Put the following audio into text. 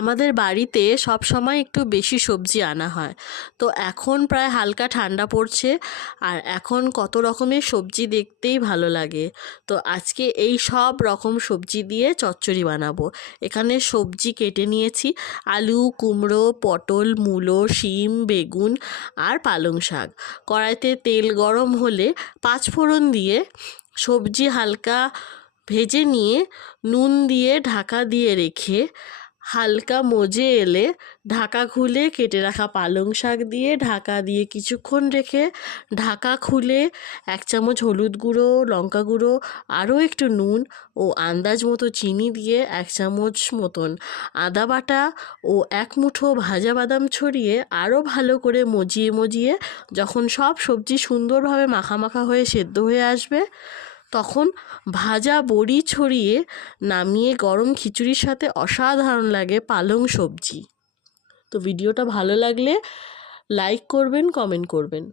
আমাদের বাড়িতে সব সময় একটু বেশি সবজি আনা হয়। তো এখন প্রায় হালকা ঠান্ডা পড়ছে, আর এখন কত রকমের সবজি দেখতেই ভালো লাগে। তো আজকে এই সব রকম সবজি দিয়ে চচ্চড়ি বানাবো। এখানে সবজি কেটে নিয়েছি: আলু, কুমড়ো, পটল, মূলো, শিম, বেগুন আর পালং শাক। কড়াইতে তেল গরম হলে পাঁচফোড়ন দিয়ে সবজি হালকা ভেজে নিয়ে নুন দিয়ে ঢাকা দিয়ে রেখে হালকা মজে এলে ঢাকা খুলে কেটে রাখা পালং শাক দিয়ে ঢাকা দিয়ে কিছুক্ষণ রেখে ঢাকা খুলে 1 চামচ হলুদ গুঁড়ো, লঙ্কা গুঁড়ো, আরও একটু নুন ও আন্দাজ মতো চিনি দিয়ে 1 চামচ মতন আদা বাটা ও 1 মুঠো ভাজা বাদাম ছড়িয়ে আরও ভালো করে মজিয়ে যখন সব সবজি সুন্দরভাবে মাখা মাখা হয়ে সেদ্ধ হয়ে আসবে, তখন ভাজা বড়ি ছড়িয়ে নামিয়ে গরম খিচুড়ির সাথে অসাধারণ লাগে পালং সবজি। তো ভিডিওটা ভালো লাগলে লাইক করবেন, কমেন্ট করবেন।